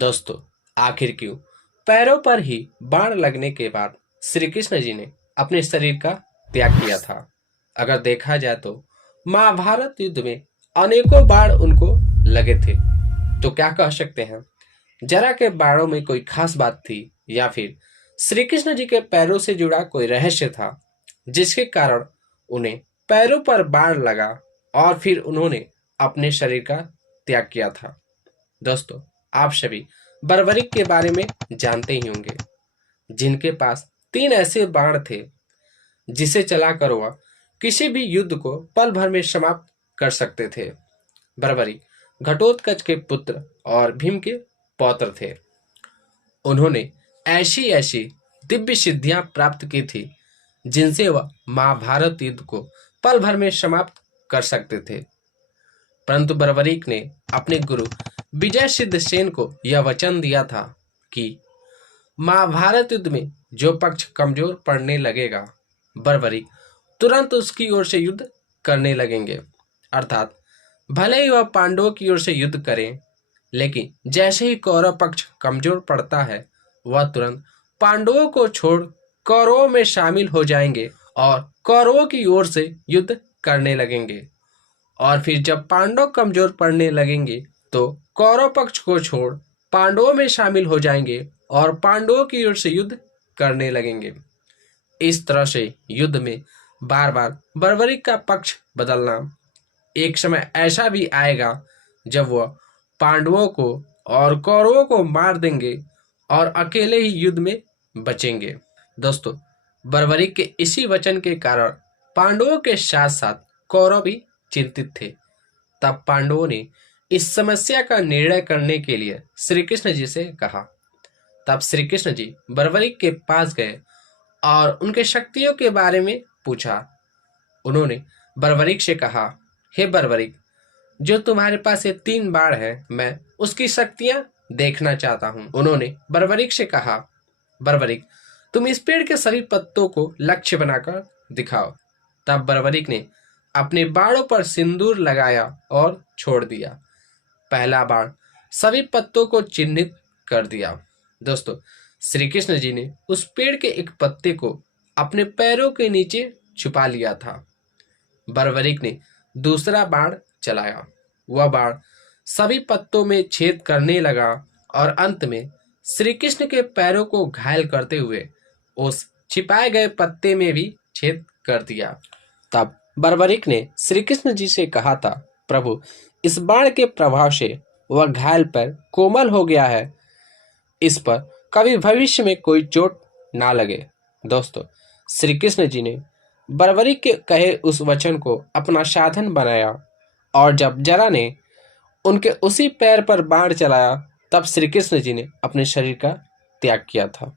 दोस्तों, आखिर क्यों पैरों पर ही बाण लगने के बाद श्री कृष्ण जी ने अपने शरीर का त्याग किया था? अगर देखा जाए तो महाभारत युद्ध में अनेकों बाण उनको लगे थे। तो क्या कह सकते हैं, जरा के बाणों में कोई खास बात थी या फिर श्री कृष्ण जी के पैरों से जुड़ा कोई रहस्य था जिसके कारण उन्हें पैरों पर बाण लगा और फिर उन्होंने अपने शरीर का त्याग किया था? दोस्तों, आप सभी बर्बरिक के बारे में जानते ही होंगे, जिनके पास 3 ऐसे बाण थे जिसे चलाकर वह किसी भी युद्ध को पल भर में समाप्त कर सकते थे। बर्बरिक घटोत्कच के पुत्र और भीम के पौत्र थे। उन्होंने ऐसी ऐसी दिव्य सिद्धियां प्राप्त की थी जिनसे वह महाभारत युद्ध को पल भर में समाप्त कर सकते थे। परंतु बर्बरीक ने अपने गुरु विजय सिद्ध सेन को यह वचन दिया था कि महाभारत युद्ध में जो पक्ष कमजोर पड़ने लगेगा, बर्बरीक तुरंत उसकी ओर से युद्ध करने लगेंगे। अर्थात भले ही वह पांडवों की ओर से युद्ध करें, लेकिन जैसे ही कौरव पक्ष कमजोर पड़ता है, वह तुरंत पांडवों को छोड़ कौरवों में शामिल हो जाएंगे और कौरवों की ओर से युद्ध करने लगेंगे। और फिर जब पांडव कमजोर पड़ने लगेंगे तो कौरव पक्ष को छोड़ पांडवों में शामिल हो जाएंगे और पांडवों की ओर से युद्ध करने लगेंगे। इस तरह से युद्ध में बार बार बर्बरीक का पक्ष बदलना। एक समय ऐसा भी आएगा जब वह पांडवों को और कौरवों को मार देंगे और अकेले ही युद्ध में बचेंगे। दोस्तों, बर्बरीक के इसी वचन के कारण पांडवों के साथ साथ कौरव भी चिंतित थे। तब पांडवों ने इस समस्या का निर्णय करने के लिए श्री कृष्ण जी से कहा। तब श्री कृष्ण जी बर्बरीक के पास गए और उनके शक्तियों के बारे में पूछा। उन्होंने बर्बरीक से कहा, हे बर्बरीक, जो तुम्हारे पास ये 3 बाण है, मैं उसकी शक्तियां देखना चाहता हूं। उन्होंने बर्बरीक से कहा, बर्बरीक, तुम इस पेड़ के सभी पत्तों को लक्ष्य बनाकर दिखाओ। तब बर्बरीक ने अपने बाणों पर सिंदूर लगाया और छोड़ दिया। पहला बाण सभी पत्तों को चिन्हित कर दिया। दोस्तों, श्री कृष्ण जी ने उस पेड़ के एक पत्ते को अपने पैरों के नीचे छुपा लिया था। बर्बरीक ने दूसरा बाण चलाया। वह बाण सभी पत्तों में छेद करने लगा और अंत में श्री कृष्ण के पैरों को घायल करते हुए उस छिपाए गए पत्ते में भी छेद कर दिया। तब बर्बरीक ने श्री कृष्ण जी से कहा था, प्रभु, इस बाण के प्रभाव से वह घायल पैर कोमल हो गया है, इस पर कभी भविष्य में कोई चोट ना लगे। दोस्तों, श्री कृष्ण जी ने बर्बरीक के कहे उस वचन को अपना साधन बनाया और जब जरा ने उनके उसी पैर पर बाण चलाया, तब श्री कृष्ण जी ने अपने शरीर का त्याग किया था।